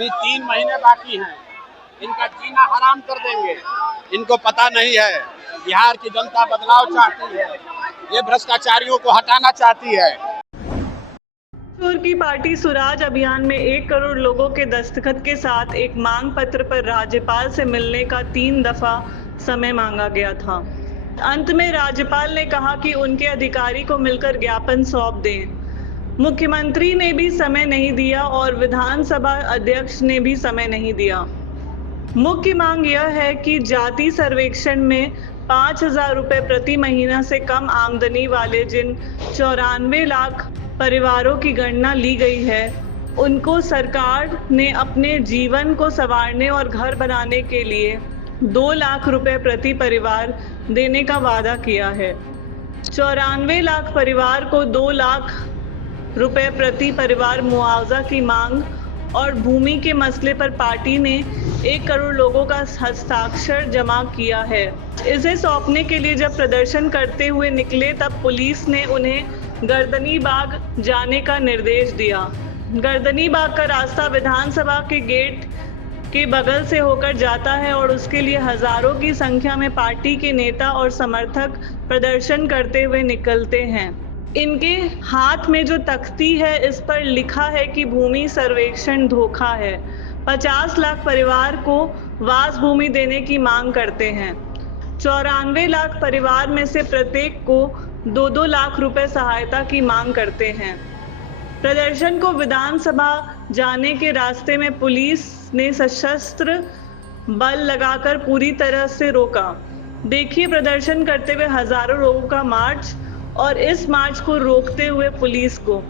अभी 3 महीने बाकी हैं, इनका जीना हराम कर देंगे। इनको पता नहीं है बिहार की जनता बदलाव चाहती है, ये भ्रष्टाचारियों को हटाना चाहती है। की पार्टी स्वराज अभियान में 1 करोड़ लोगों के दस्तखत के साथ एक मांग पत्र पर राज्यपाल से मिलने का 3 दफा समय मांगा गया था। अंत में राज्यपाल ने कहा कि उनके अधिकारी को मिलकर ज्ञापन सौंप दें। मुख्यमंत्री ने भी समय नहीं दिया और विधानसभा अध्यक्ष ने भी समय नहीं दिया। मुख्य मांग यह है कि जाति सर्वेक्षण में 5,000 रुपए प्रति महीना से कम आमदनी वाले जिन 94 लाख परिवारों की गणना ली गई है, उनको सरकार ने अपने जीवन को संवारने और घर बनाने के लिए 2 लाख रुपए प्रति परिवार देने का वादा किया है। 94 लाख परिवार को 2 लाख रुपए प्रति परिवार मुआवजा की मांग और भूमि के मसले पर पार्टी ने 1 करोड़ लोगों का हस्ताक्षर जमा किया है। इसे सौंपने के लिए जब प्रदर्शन करते हुए निकले तब पुलिस ने उन्हें गर्दनी बाग जाने का निर्देश दिया। गर्दनी बाग का रास्ता विधानसभा के गेट के बगल से होकर जाता है और उसके लिए हजारों की संख्या में पार्टी के नेता और समर्थक प्रदर्शन करते हुए निकलते हैं। इनके हाथ में जो तख्ती है, इस पर लिखा है कि भूमि सर्वेक्षण धोखा है। 50 लाख परिवार को वास भूमि देने की मांग करते हैं। 94 लाख परिवार में से प्रत्येक को 2-2 लाख रुपए सहायता की मांग करते हैं। प्रदर्शन को विधानसभा जाने के रास्ते में पुलिस ने सशस्त्र बल लगाकर पूरी तरह से रोका। देखिए प्रदर्शन करते हुए हजारों लोगों का मार्च और इस मार्च को रोकते हुए पुलिस को।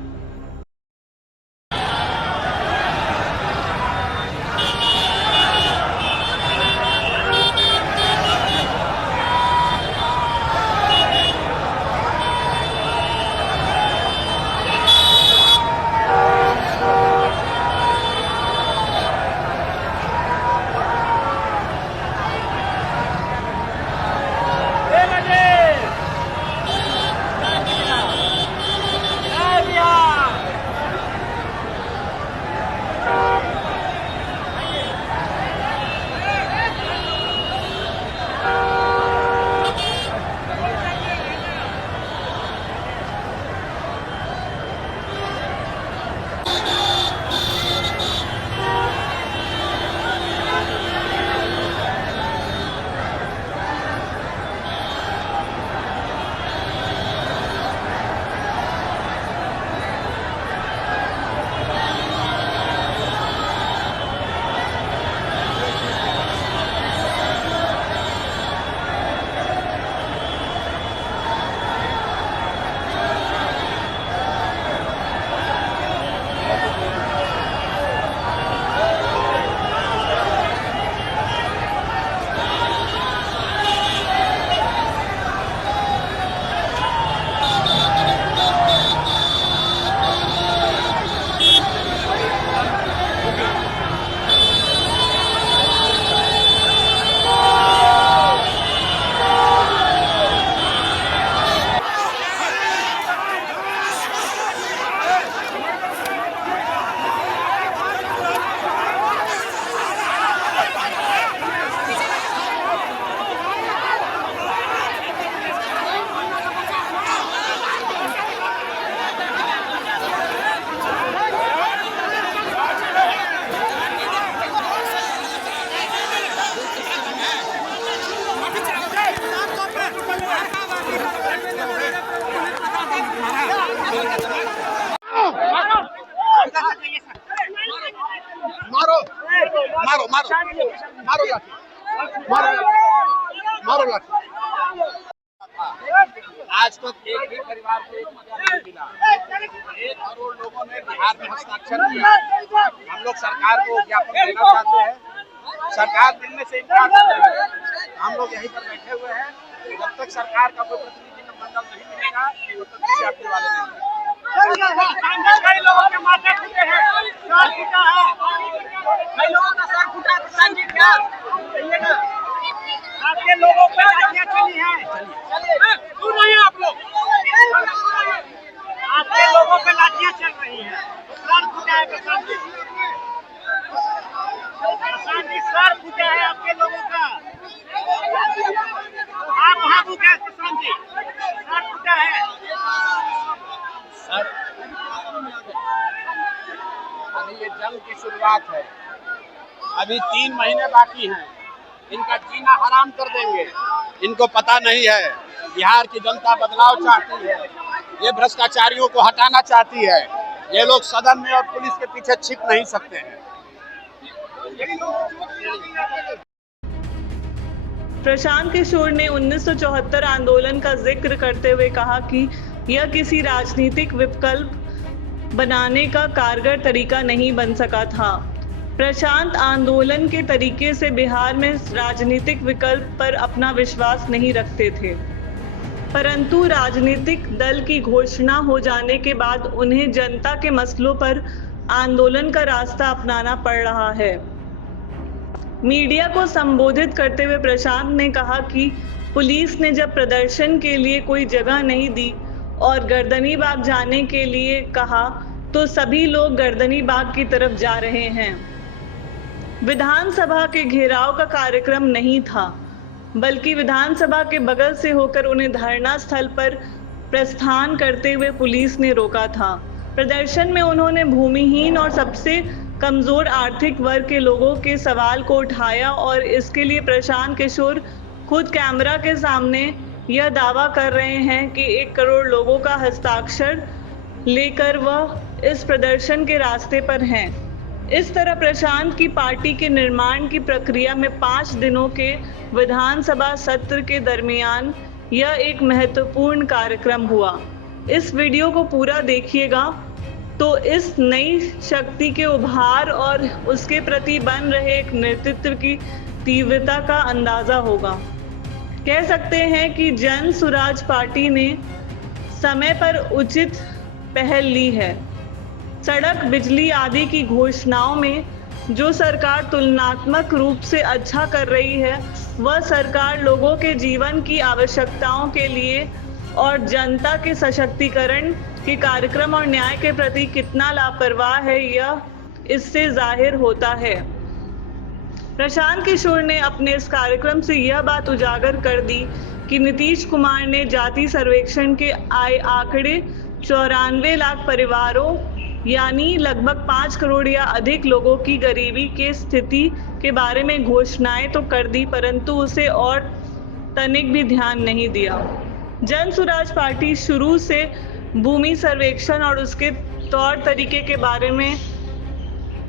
मारो मारो मारो मारो लाठी मारो मारो लाठी। आज तक एक भी परिवार को एक मकान नहीं मिला। 1 करोड़ लोगों ने बिहार में हस्ताक्षर किया। हम लोग सरकार को ज्ञापन देना चाहते हैं, सरकार मिलने से इनकार कर रही है। हम लोग यहीं पर बैठे हुए हैं, जब तक सरकार का कोई प्रतिनिधि मंडल नहीं मिलेगा तब तक किसी आपके वाले नहीं। कई लोगों के माथे फूटे हैं, सर फूटा है, कई लोगों का सर फूटा है। प्रधान जी क्या आपके लोगों पे लाठियां चली हैं? सुन रहे हैं आप लोग? आपके लोगों पे लाठियां चल रही हैं, सर फूटा है प्रधान जी। है। अभी 3 महीने बाकी हैं, इनका जीना हराम कर देंगे। इनको पता नहीं है बिहार की जनता बदलाव चाहती है, ये भ्रष्टाचारियों को हटाना चाहती है। ये लोग सदन में और पुलिस के पीछे छिप नहीं सकते हैं। प्रशांत किशोर ने 1974 आंदोलन का जिक्र करते हुए कहा कि यह किसी राजनीतिक विकल्प बनाने का कारगर तरीका नहीं बन सका था। प्रशांत आंदोलन के तरीके से बिहार में राजनीतिक विकल्प पर अपना विश्वास नहीं रखते थे, परंतु राजनीतिक दल की घोषणा हो जाने के बाद उन्हें जनता के मसलों पर आंदोलन का रास्ता अपनाना पड़ रहा है। मीडिया को संबोधित करते हुए प्रशांत ने कहा कि पुलिस ने जब प्रदर्शन के लिए कोई जगह नहीं दी और गर्दनी बाग जाने के लिए कहा तो सभी लोग गर्दनी बाग की तरफ जा रहे हैं। विधानसभा के घेराव का कार्यक्रम नहीं था, बल्कि विधानसभा के बगल से होकर उन्हें धरना स्थल पर प्रस्थान करते हुए पुलिस ने रोका था। प्रदर्शन में उन्होंने भूमिहीन और सबसे कमजोर आर्थिक वर्ग के लोगों के सवाल को उठाया और इसके लिए प्रशांत किशोर खुद कैमरा के सामने यह दावा कर रहे हैं कि 1 करोड़ लोगों का हस्ताक्षर लेकर वह इस प्रदर्शन के रास्ते पर हैं। इस तरह प्रशांत की पार्टी के निर्माण की प्रक्रिया में 5 दिनों के विधानसभा सत्र के दरमियान यह एक महत्वपूर्ण कार्यक्रम हुआ। इस वीडियो को पूरा देखिएगा तो इस नई शक्ति के उभार और उसके प्रति बन रहे एक नेतृत्व की तीव्रता का अंदाजा होगा। कह सकते हैं कि जन सुराज पार्टी ने समय पर उचित पहल ली है। सड़क, बिजली आदि की घोषणाओं में जो सरकार तुलनात्मक रूप से अच्छा कर रही है, वह सरकार लोगों के जीवन की आवश्यकताओं के लिए और जनता के सशक्तिकरण के कार्यक्रम और न्याय के प्रति कितना लापरवाह है, यह इससे जाहिर होता है। प्रशांत किशोर ने अपने इस कार्यक्रम से यह बात उजागर कर दी कि नीतीश कुमार ने जाति सर्वेक्षण के आए आंकड़े 94 लाख परिवारों यानी लगभग 5 करोड़ या अधिक लोगों की गरीबी के स्थिति के बारे में घोषणाएं तो कर दी, परंतु उसे और तनिक भी ध्यान नहीं दिया। जन सुराज पार्टी शुरू से भूमि सर्वेक्षण और उसके तौर तरीके के बारे में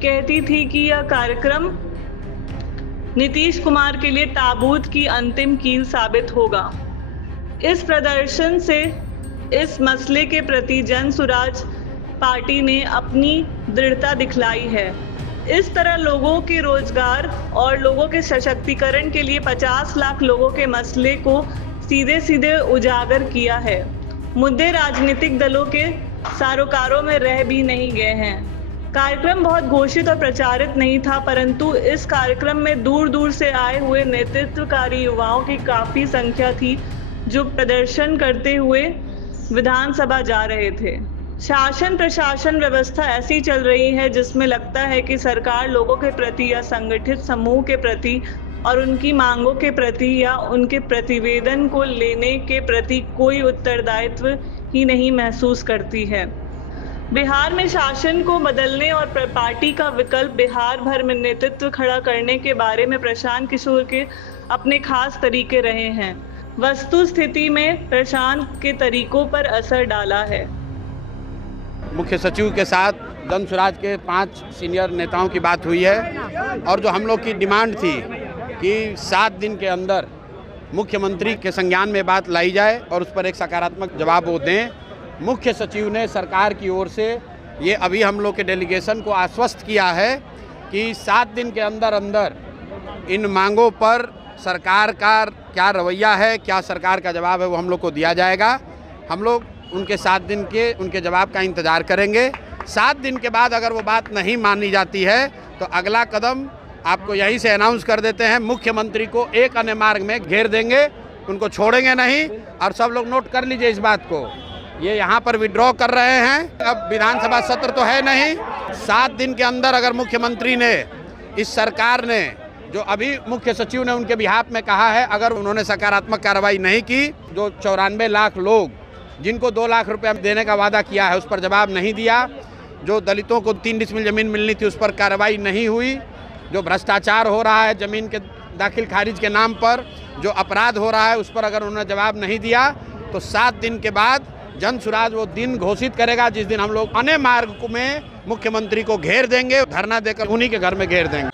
कहती थी कि यह कार्यक्रम नीतीश कुमार के लिए ताबूत की अंतिम कील साबित होगा। इस प्रदर्शन से इस मसले के प्रति जन सुराज पार्टी ने अपनी दृढ़ता दिखलाई है। इस तरह लोगों के रोजगार और लोगों के सशक्तिकरण के लिए 50 लाख लोगों के मसले को सीधे सीधे उजागर किया है। मुद्दे राजनीतिक दलों के सरोकारों में रह भी नहीं गए हैं। कार्यक्रम बहुत घोषित और प्रचारित नहीं था, परंतु इस कार्यक्रम में दूर दूर से आए हुए नेतृत्वकारी युवाओं की काफी संख्या थी जो प्रदर्शन करते हुए विधानसभा जा रहे थे। शासन प्रशासन व्यवस्था ऐसी चल रही है जिसमें लगता है कि सरकार लोगों के प्रति या संगठित समूह के प्रति और उनकी मांगों के प्रति या उनके प्रतिवेदन को लेने के प्रति कोई उत्तरदायित्व ही नहीं महसूस करती है। बिहार में शासन को बदलने और पार्टी का विकल्प बिहार भर में नेतृत्व खड़ा करने के बारे में प्रशांत किशोर के अपने खास तरीके रहे हैं। वस्तु स्थिति में प्रशांत के तरीकों पर असर डाला है। मुख्य सचिव के साथ जन सुराज के 5 सीनियर नेताओं की बात हुई है और जो हम लोग की डिमांड थी कि 7 दिन के अंदर मुख्यमंत्री के संज्ञान में बात लाई जाए और उस पर एक सकारात्मक जवाब वो दें। मुख्य सचिव ने सरकार की ओर से ये अभी हम लोग के डेलीगेशन को आश्वस्त किया है कि 7 दिन के अंदर अंदर इन मांगों पर सरकार का क्या रवैया है, क्या सरकार का जवाब है, वो हम लोग को दिया जाएगा। हम लोग उनके 7 दिन के उनके जवाब का इंतज़ार करेंगे। 7 दिन के बाद अगर वो बात नहीं मानी जाती है तो अगला कदम आपको यहीं से अनाउंस कर देते हैं, मुख्यमंत्री को एक अन्य मार्ग में घेर देंगे, उनको छोड़ेंगे नहीं। और सब लोग नोट कर लीजिए इस बात को, ये यहाँ पर विड्रॉ कर रहे हैं। अब विधानसभा सत्र तो है नहीं, 7 दिन के अंदर अगर मुख्यमंत्री ने, इस सरकार ने, जो अभी मुख्य सचिव ने उनके बिहाफ में कहा है, अगर उन्होंने सकारात्मक कार्रवाई नहीं की, जो 94 लाख लोग जिनको 2 लाख रुपया देने का वादा किया है उस पर जवाब नहीं दिया, जो दलितों को 3 डिसमिल ज़मीन मिलनी थी उस पर कार्रवाई नहीं हुई, जो भ्रष्टाचार हो रहा है ज़मीन के दाखिल खारिज के नाम पर, जो अपराध हो रहा है उस पर अगर उन्होंने जवाब नहीं दिया तो 7 दिन के बाद जन सुराज वो दिन घोषित करेगा जिस दिन हम लोग अन्य मार्ग में मुख्यमंत्री को घेर देंगे, धरना देकर उन्हीं के घर में घेर देंगे।